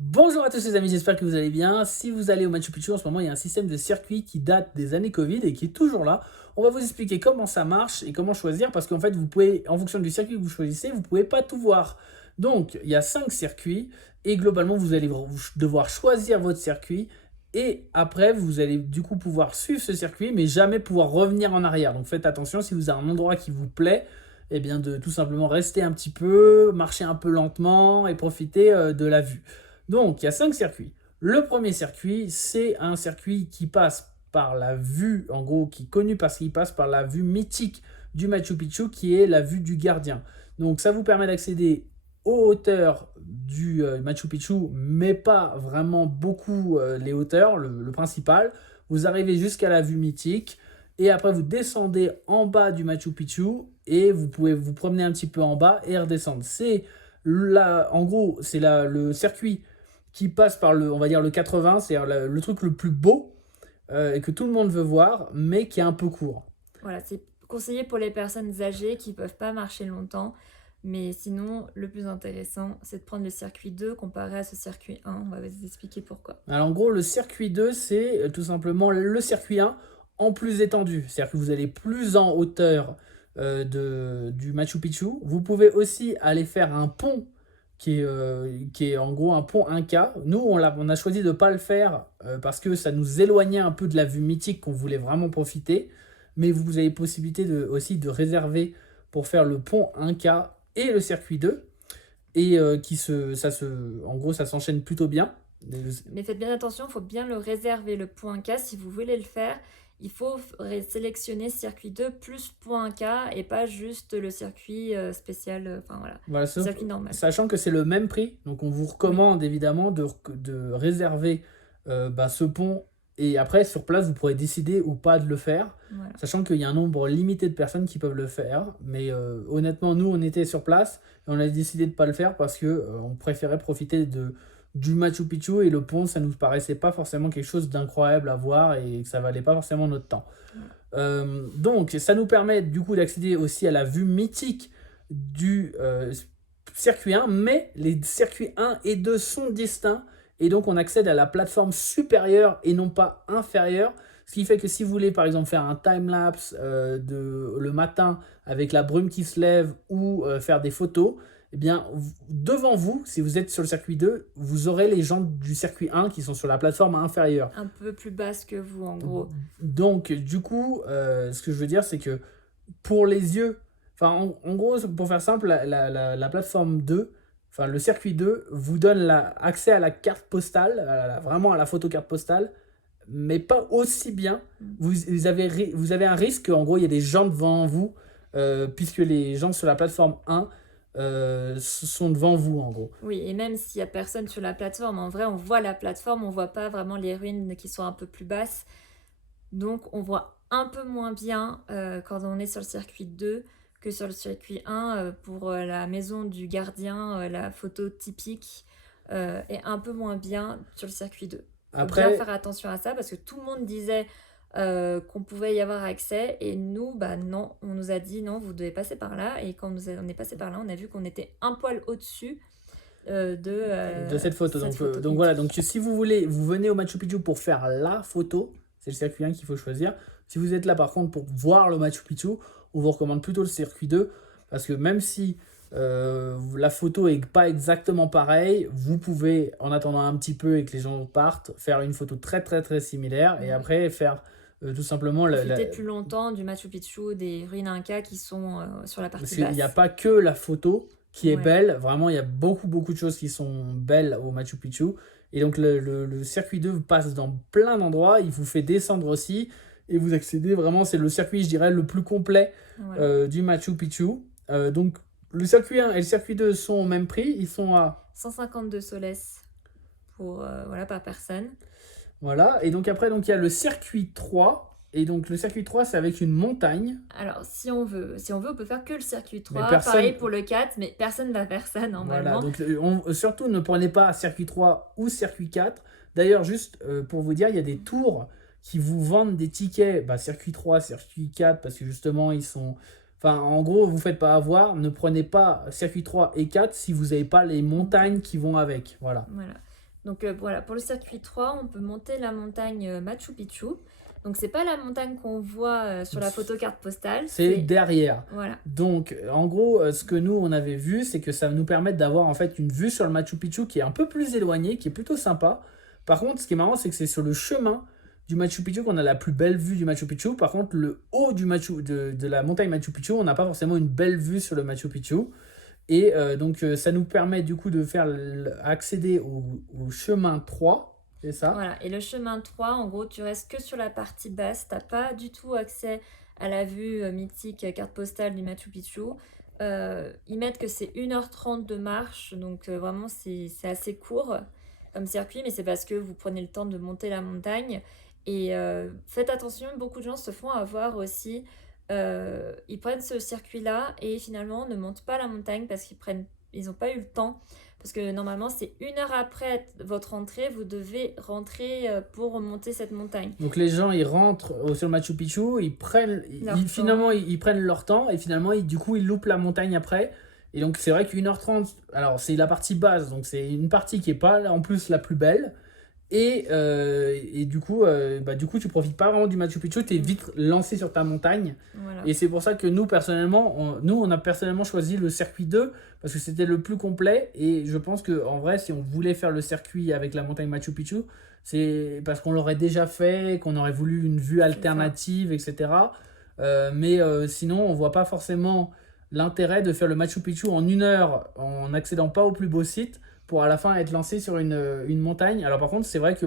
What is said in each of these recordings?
Bonjour à tous les amis, j'espère que vous allez bien. Si vous allez au Machu Picchu en ce moment, il y a un système de circuit qui date des années Covid et qui est toujours là. On va vous expliquer comment ça marche et comment choisir parce qu'en fait, vous pouvez, en fonction du circuit que vous choisissez, vous ne pouvez pas tout voir. Donc, il y a 5 circuits et globalement, vous allez devoir choisir votre circuit et après, vous allez du coup pouvoir suivre ce circuit mais jamais pouvoir revenir en arrière. Donc, faites attention si vous avez un endroit qui vous plaît. Eh bien, de tout simplement rester un petit peu, marcher un peu lentement et profiter de la vue. Donc, il y a 5 circuits. Le premier circuit, c'est un circuit qui passe par la vue, en gros, qui est connu parce qu'il passe par la vue mythique du Machu Picchu, qui est la vue du gardien. Donc, ça vous permet d'accéder aux hauteurs du Machu Picchu, mais pas vraiment beaucoup les hauteurs, le principal. Vous arrivez jusqu'à la vue mythique, et après vous descendez en bas du Machu Picchu, et vous pouvez vous promener un petit peu en bas et redescendre. C'est là, en gros, c'est le circuit qui passe par on va dire le 80, c'est-à-dire le truc le plus beau et que tout le monde veut voir, mais qui est un peu court. Voilà, c'est conseillé pour les personnes âgées qui ne peuvent pas marcher longtemps. Mais sinon, le plus intéressant, c'est de prendre le circuit 2 comparé à ce circuit 1. On va vous expliquer pourquoi. Alors en gros, le circuit 2, c'est tout simplement le circuit 1 en plus étendu. C'est-à-dire que vous allez plus en hauteur du Machu Picchu. Vous pouvez aussi aller faire un pont qui est en gros un pont Inca. Nous, on a choisi de ne pas le faire parce que ça nous éloignait un peu de la vue mythique qu'on voulait vraiment profiter. Mais vous avez possibilité aussi de réserver pour faire le pont Inca et le circuit 2. Et en gros, ça s'enchaîne plutôt bien. Mais faites bien attention, il faut bien le réserver, le point K. Si vous voulez le faire, il faut sélectionner circuit 2 plus point K et pas juste le circuit spécial, enfin voilà, Voilà, le circuit normal. sachant que c'est le même prix, donc on vous recommande évidemment de réserver ce pont et après sur place vous pourrez décider ou pas de le faire, Voilà. sachant qu'il y a un nombre limité de personnes qui peuvent le faire, mais honnêtement nous on était sur place et on a décidé de ne pas le faire parce que on préférait profiter du Machu Picchu et le pont ça nous paraissait pas forcément quelque chose d'incroyable à voir et que ça valait pas forcément notre temps. Donc ça nous permet du coup d'accéder aussi à la vue mythique du circuit 1, mais les circuits 1 et 2 sont distincts et donc on accède à la plateforme supérieure et non pas inférieure, ce qui fait que si vous voulez par exemple faire un time-lapse le matin avec la brume qui se lève ou faire des photos, eh bien, devant vous, si vous êtes sur le circuit 2, vous aurez les gens du circuit 1 qui sont sur la plateforme inférieure. Un peu plus basse que vous, en gros. Donc, du coup, ce que je veux dire, c'est que pour les yeux, enfin, en gros, pour faire simple, la plateforme 2, enfin, le circuit 2, vous donne accès à la carte postale, vraiment à la photo carte postale, mais pas aussi bien. Vous avez un risque, en gros, il y a des gens devant vous, puisque les gens sur la plateforme 1 sont devant vous, en gros. Oui, et même s'il n'y a personne sur la plateforme, en vrai, on voit la plateforme, on voit pas vraiment les ruines qui sont un peu plus basses. Donc, on voit un peu moins bien quand on est sur le circuit 2 que sur le circuit 1. Pour la maison du gardien, la photo typique est un peu moins bien sur le circuit 2. Il faut bien faire attention à ça parce que tout le monde disait qu'on pouvait y avoir accès et nous, bah non, on nous a dit non, vous devez passer par là. Et quand on est passé par là, on a vu qu'on était un poil au-dessus de cette photo. Donc voilà, donc si vous voulez, vous venez au Machu Picchu pour faire la photo, c'est le circuit 1 qu'il faut choisir. Si vous êtes là par contre pour voir le Machu Picchu, on vous recommande plutôt le circuit 2 parce que même si la photo est pas exactement pareille, vous pouvez, en attendant un petit peu et que les gens partent, faire une photo très très très similaire et après faire tout simplement profiter plus longtemps du Machu Picchu, des ruines Inca qui sont sur la partie parce basse. qu'il n'y a pas que la photo qui est belle, vraiment il y a beaucoup de choses qui sont belles au Machu Picchu et donc le circuit 2 passe dans plein d'endroits, il vous fait descendre aussi et vous accédez vraiment, c'est le circuit je dirais le plus complet du Machu Picchu. Donc le circuit 1 et le circuit 2 sont au même prix, ils sont à 152 soles pour, par personne. Voilà, et donc après, donc, il y a le circuit 3. Et donc le circuit 3, c'est avec une montagne. Alors, si on veut, on peut faire que le circuit 3. Pareil pour le 4, mais personne ne va faire ça normalement. Voilà, donc surtout ne prenez pas circuit 3 ou circuit 4. D'ailleurs, juste pour vous dire, il y a des tours qui vous vendent des tickets, circuit 3, circuit 4, parce que justement, ils sont... Enfin, en gros, vous ne faites pas avoir, ne prenez pas circuit 3 et 4 si vous n'avez pas les montagnes qui vont avec. Voilà. Donc voilà, pour le circuit 3, on peut monter la montagne Machu Picchu. Donc c'est pas la montagne qu'on voit sur la photo carte postale. C'est derrière. Voilà. Donc, en gros, ce que nous, on avait vu, c'est que ça nous permet d'avoir en fait une vue sur le Machu Picchu qui est un peu plus éloignée, qui est plutôt sympa. Par contre, ce qui est marrant, c'est que c'est sur le chemin du Machu Picchu qu'on a la plus belle vue du Machu Picchu. Par contre, le haut de la montagne Machu Picchu, on n'a pas forcément une belle vue sur le Machu Picchu. Et donc, ça nous permet du coup de faire accéder au chemin 3, c'est ça? Voilà, et le chemin 3, en gros, tu restes que sur la partie basse, t'as pas du tout accès à la vue mythique carte postale du Machu Picchu. Ils mettent que c'est 1h30 de marche, donc vraiment c'est assez court comme circuit, mais c'est parce que vous prenez le temps de monter la montagne. Et faites attention, beaucoup de gens se font avoir aussi. Ils prennent ce circuit-là et finalement ne montent pas la montagne parce ils n'ont pas eu le temps. Parce que normalement, c'est 1 heure après votre entrée, vous devez rentrer pour remonter cette montagne. Donc les gens, ils rentrent sur le Machu Picchu, finalement, ils prennent leur temps et finalement, du coup, ils loupent la montagne après. Et donc, c'est vrai qu'1h30, alors c'est la partie basse, donc c'est une partie qui n'est pas en plus la plus belle. Et du coup, tu profites pas vraiment du Machu Picchu, tu es vite lancé sur ta montagne. Voilà. Et c'est pour ça que nous, personnellement, on a personnellement choisi le circuit 2 parce que c'était le plus complet. Et je pense qu'en vrai, si on voulait faire le circuit avec la montagne Machu Picchu, c'est parce qu'on l'aurait déjà fait, qu'on aurait voulu une vue alternative, etc. Sinon, on voit pas forcément l'intérêt de faire le Machu Picchu en 1 heure en n'accédant pas au plus beau site pour à la fin être lancé sur une montagne. Alors par contre, c'est vrai que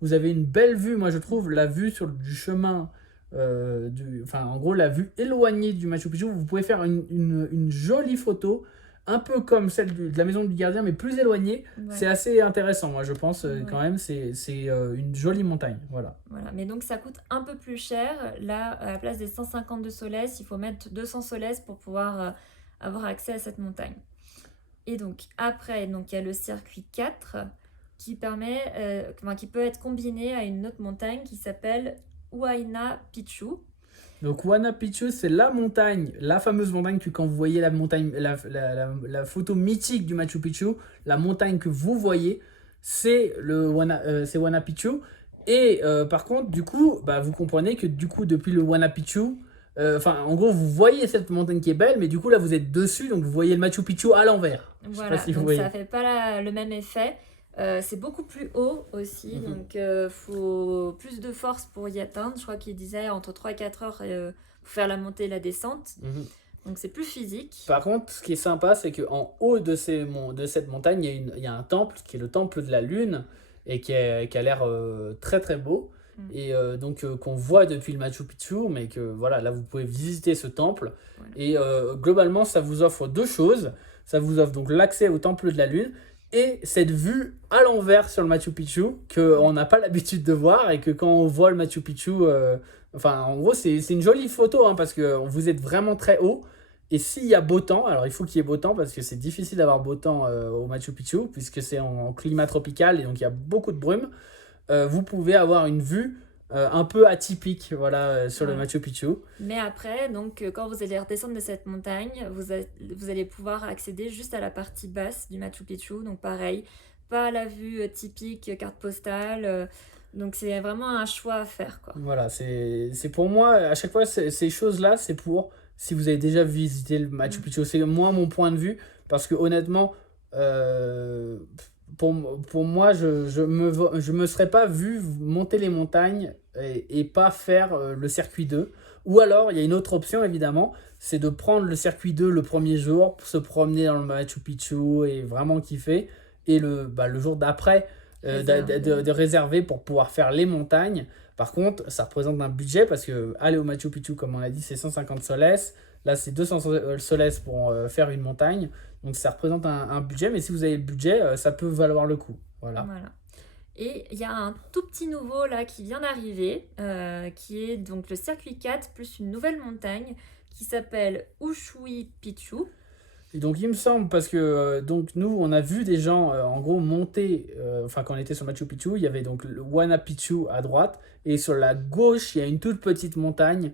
vous avez une belle vue, moi je trouve, la vue du chemin, en gros la vue éloignée du Machu Picchu, vous pouvez faire une jolie photo, un peu comme celle de la maison du gardien, mais plus éloignée. Ouais. C'est assez intéressant, moi je pense, quand même, c'est une jolie montagne. Voilà. Mais donc ça coûte un peu plus cher. Là, à la place des 150 de Solès, il faut mettre 200 Solès pour pouvoir avoir accès à cette montagne. Et donc après, il y a le circuit 4 qui peut être combiné à une autre montagne qui s'appelle Huayna Picchu. Donc Huayna Picchu, c'est la montagne, la fameuse montagne que quand vous voyez la montagne, la photo mythique du Machu Picchu, la montagne que vous voyez, c'est Huayna Picchu. Et par contre, du coup, vous comprenez que du coup, depuis le Huayna Picchu, en gros, vous voyez cette montagne qui est belle, mais du coup, là, vous êtes dessus, donc vous voyez le Machu Picchu à l'envers. Voilà, donc ça fait pas le même effet. C'est beaucoup plus haut aussi, donc faut plus de force pour y atteindre. Je crois qu'il disait entre 3 et 4 heures pour faire la montée et la descente. Donc c'est plus physique. Par contre, ce qui est sympa, c'est qu'en haut de cette montagne, il y a un temple qui est le temple de la Lune et qui a l'air très très beau. Et qu'on voit depuis le Machu Picchu, mais que voilà, là vous pouvez visiter ce temple. Voilà. Et globalement, ça vous offre deux choses. Ça vous offre donc l'accès au temple de la Lune et cette vue à l'envers sur le Machu Picchu qu'on n'a pas l'habitude de voir, et que quand on voit le Machu Picchu, en gros, c'est une jolie photo parce que vous êtes vraiment très haut. Et s'il y a beau temps, alors il faut qu'il y ait beau temps parce que c'est difficile d'avoir beau temps au Machu Picchu puisque c'est en climat tropical et donc il y a beaucoup de brume. Vous pouvez avoir une vue un peu atypique sur le Machu Picchu. Mais après, donc, quand vous allez redescendre de cette montagne, vous allez pouvoir accéder juste à la partie basse du Machu Picchu. Donc pareil, pas la vue typique carte postale. Donc c'est vraiment un choix à faire, quoi. Voilà, c'est pour moi, à chaque fois, ces choses-là, c'est pour si vous avez déjà visité le Machu Picchu. C'est moi mon point de vue, parce que honnêtement, pour moi, je me serais pas vu monter les montagnes et pas faire le circuit 2. Ou alors, il y a une autre option, évidemment, c'est de prendre le circuit 2 le premier jour pour se promener dans le Machu Picchu et vraiment kiffer. Et le jour d'après, de réserver pour pouvoir faire les montagnes. Par contre, ça représente un budget parce que aller au Machu Picchu, comme on l'a dit, c'est 150 soles. Là, c'est 200 soles pour faire une montagne. Donc, ça représente un budget. Mais si vous avez le budget, ça peut valoir le coup. Voilà. Et il y a un tout petit nouveau là qui vient d'arriver, qui est donc le circuit 4 plus une nouvelle montagne qui s'appelle Ushui Picchu. Et donc il me semble, parce que donc nous on a vu des gens en gros monter, quand on était sur Machu Picchu, il y avait donc le Huayna Picchu à droite, et sur la gauche il y a une toute petite montagne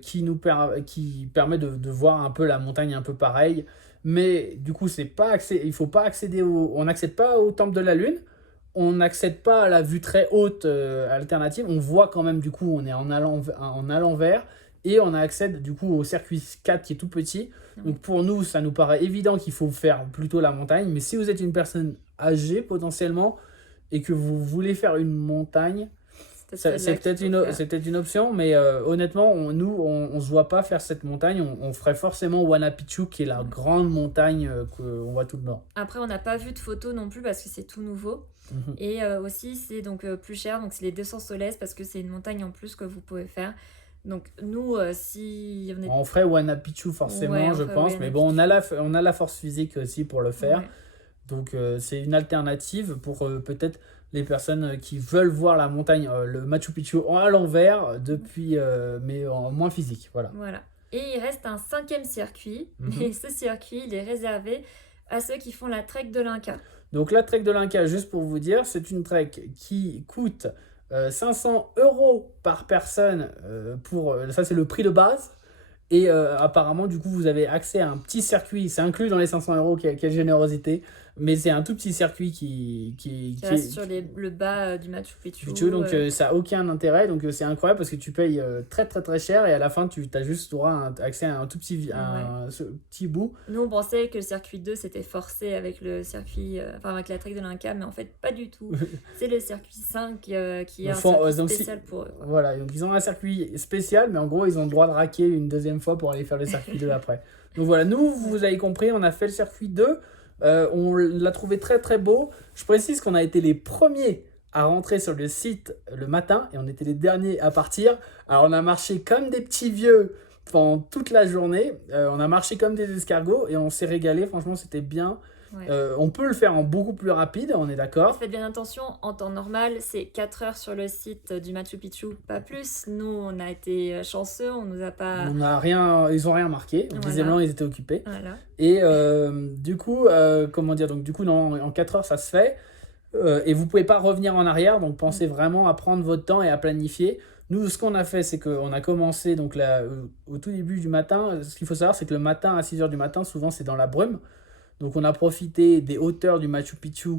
qui permet de voir un peu la montagne un peu pareille, mais du coup il faut pas accéder on n'accède pas au temple de la Lune, on n'accède pas à la vue très haute alternative. On voit quand même, du coup, on est en allant vers et on accède du coup au circuit 4 qui est tout petit. Donc pour nous, ça nous paraît évident qu'il faut faire plutôt la montagne. Mais si vous êtes une personne âgée potentiellement et que vous voulez faire une montagne, c'est peut-être une option. Mais honnêtement, on se voit pas faire cette montagne. On ferait forcément Huayna Picchu qui est la grande montagne qu'on voit tout le nord. Après, on n'a pas vu de photos non plus parce que c'est tout nouveau. Et aussi, c'est donc plus cher. Donc, c'est les 200 soles parce que c'est une montagne en plus que vous pouvez faire. Donc, nous, si on est... On ferait Huayna Picchu forcément, Ouais, je pense. Mais bon, on a la force physique aussi pour le faire. Ouais. Donc, c'est une alternative pour peut-être les personnes qui veulent voir la montagne, le Machu Picchu à l'envers, mais en moins physique. Voilà. Et il reste un 5e circuit. Et ce circuit, il est réservé à ceux qui font la trek de l'Inca. Donc, la trek de l'Inca, juste pour vous dire, c'est une trek qui coûte 500 € par personne. Ça, c'est le prix de base. Et apparemment, du coup, vous avez accès à un petit circuit. C'est inclus dans les 500 €, quelle générosité. Mais c'est un tout petit circuit qui reste sur le bas du Machu Picchu. Donc ça n'a aucun intérêt. Donc c'est incroyable parce que tu payes très très très cher et à la fin, tu as juste accès à un tout petit, ce petit bout. Nous, on pensait que le circuit 2, c'était forcé avec le circuit, avec la trek de l'Inca, mais en fait, pas du tout. C'est le circuit 5 qui est un circuit spécial pour eux. Voilà, donc ils ont un circuit spécial, mais en gros, ils ont le droit de raquer une deuxième fois pour aller faire le circuit 2 après. Donc voilà, nous, vous avez compris, on a fait le circuit 2. On l'a trouvé très très beau. Je précise qu'on a été les premiers à rentrer sur le site le matin et on était les derniers à partir. Alors on a marché comme des petits vieux pendant toute la journée. On a marché comme des escargots et on s'est régalé. Franchement, c'était bien. On peut le faire en beaucoup plus rapide, on est d'accord. Faites bien attention, en temps normal, c'est 4 heures sur le site du Machu Picchu, pas plus. Nous, on a été chanceux, on nous a pas... Ils ont rien marqué, visiblement ils étaient occupés. Et du coup, non, en 4 heures ça se fait. Et vous pouvez pas revenir en arrière, donc pensez vraiment à prendre votre temps et à planifier. Nous, ce qu'on a fait, c'est qu'on a commencé donc au tout début du matin. Ce qu'il faut savoir, c'est que le matin, à 6 heures du matin, souvent c'est dans la brume. Donc on a profité des hauteurs du Machu Picchu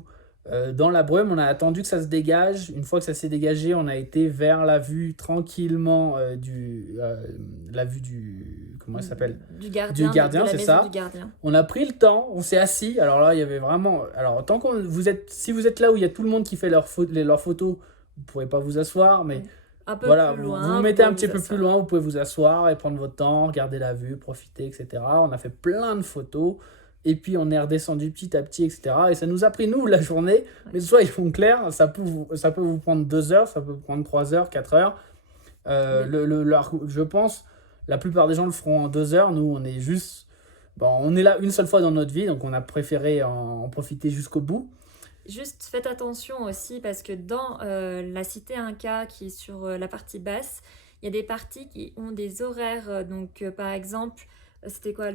dans la brume. On a attendu que ça se dégage. Une fois que ça s'est dégagé, on a été vers la vue tranquillement la vue du... Comment ça s'appelle ? Du gardien, c'est ça. On a pris le temps, on s'est assis. Alors là, il y avait vraiment... Alors si vous êtes là où il y a tout le monde qui fait leurs photos, vous ne pourrez pas vous asseoir, mais... Un peu plus loin, vous mettez un petit peu plus loin, vous pouvez vous asseoir et prendre votre temps, regarder la vue, profiter, etc. On a fait plein de photos. Et puis on est redescendu petit à petit, etc. Et ça nous a pris, nous, la journée. Mais soyons clairs, ça peut vous prendre 2 heures, ça peut vous prendre 3 heures, 4 heures. Je pense, la plupart des gens le feront en 2 heures. Nous, on est juste... on est là une seule fois dans notre vie, donc on a préféré en profiter jusqu'au bout. Juste faites attention aussi, parce que dans la cité Inca, qui est sur la partie basse, il y a des parties qui ont des horaires. Donc, par exemple... C'était quoi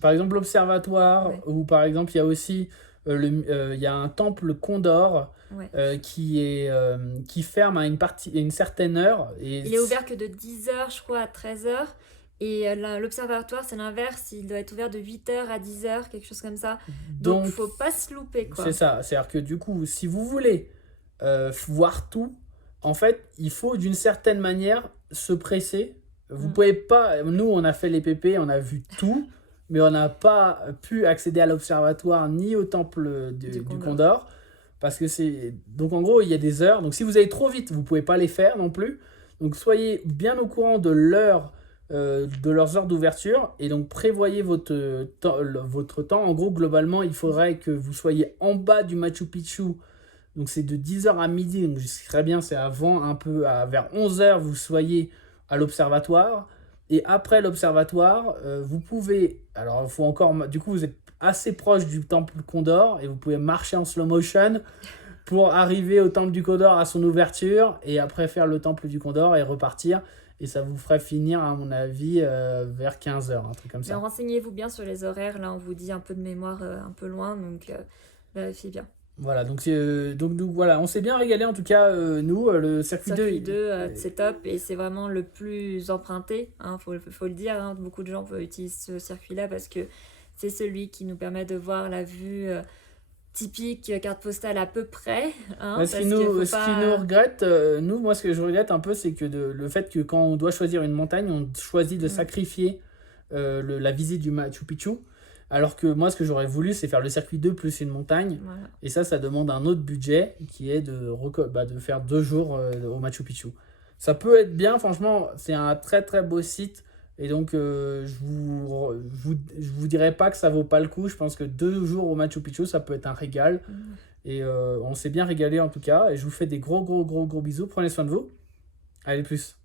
Par exemple, l'observatoire, ou par exemple, il y a aussi il y a un temple Condor qui ferme à une certaine heure. Et il est ouvert que de 10h, je crois, à 13h. Et l'observatoire, c'est l'inverse, il doit être ouvert de 8h à 10h, quelque chose comme ça. Donc, il ne faut pas se louper, quoi. C'est ça, c'est-à-dire que du coup, si vous voulez voir tout, en fait, il faut d'une certaine manière se presser. Vous pouvez pas... Nous, on a fait les PP, on a vu tout, mais on n'a pas pu accéder à l'observatoire ni au temple du Condor. Parce que c'est... Donc, en gros, il y a des heures. Donc, si vous allez trop vite, vous ne pouvez pas les faire non plus. Donc, soyez bien au courant de leurs heures d'ouverture. Et donc, prévoyez votre temps. En gros, globalement, il faudrait que vous soyez en bas du Machu Picchu. Donc, c'est de 10h à midi. Donc, très bien, c'est avant, vers 11h, vous soyez... à l'observatoire, et après l'observatoire, vous pouvez, alors il faut encore, du coup vous êtes assez proche du temple Condor, et vous pouvez marcher en slow motion pour arriver au temple du Condor à son ouverture, et après faire le temple du Condor et repartir, et ça vous ferait finir à mon avis vers 15h, un truc comme ça. Mais renseignez-vous bien sur les horaires, là on vous dit un peu de mémoire un peu loin, donc vérifiez bien. Voilà, donc voilà, on s'est bien régalé en tout cas, nous, le circuit 2. C'est top, et c'est vraiment le plus emprunté, hein, faut le dire, hein, beaucoup de gens utilisent ce circuit-là parce que c'est celui qui nous permet de voir la vue typique carte postale à peu près, hein, Ce qui parce qu'il faut ce qui pas... nous regrette, moi, ce que je regrette un peu, c'est que le fait que quand on doit choisir une montagne, on choisit de sacrifier la visite du Machu Picchu. Alors que moi, ce que j'aurais voulu, c'est faire le circuit 2 plus une montagne. Voilà. Et ça demande un autre budget qui est de faire 2 jours au Machu Picchu. Ça peut être bien, franchement, c'est un très très beau site. Et donc, je vous dirais pas que ça vaut pas le coup. Je pense que 2 jours au Machu Picchu, ça peut être un régal. Et on s'est bien régalé en tout cas. Et je vous fais des gros bisous. Prenez soin de vous. Allez, plus.